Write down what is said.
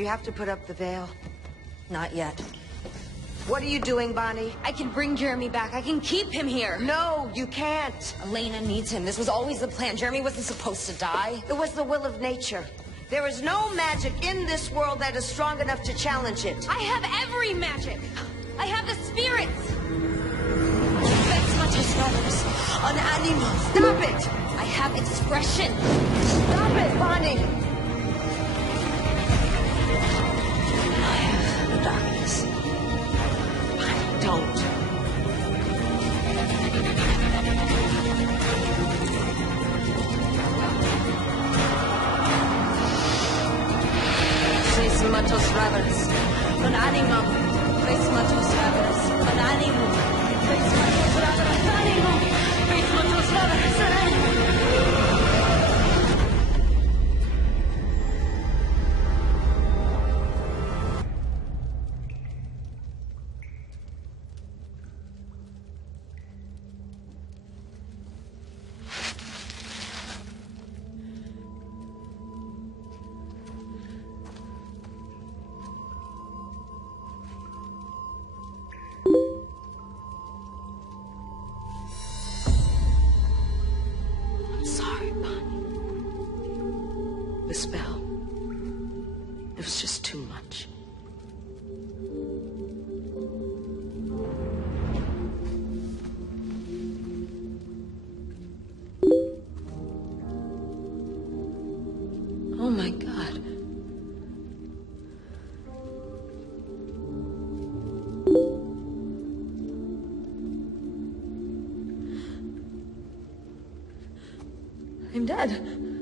You have to put up the veil. Not yet. What are you doing, Bonnie? I can bring Jeremy back. I can keep him here. No, you can't. Elena needs him. This was always the plan. Jeremy wasn't supposed to die. It was the will of nature. There is no magic in this world that is strong enough to challenge it. I have every magic. I have the spirits. Vex Matos Brothers. An animal. Stop it! I have expression. Stop it, Bonnie! I have the darkness. I don't. Vex Matos Brothers. An animal. Vex Matos Brothers. An animal. Vex Matos Brothers. An animal. Vex Matos Brothers. An animal. Sorry, Bonnie. The spell. It was just too much. Oh my God. I'm dead.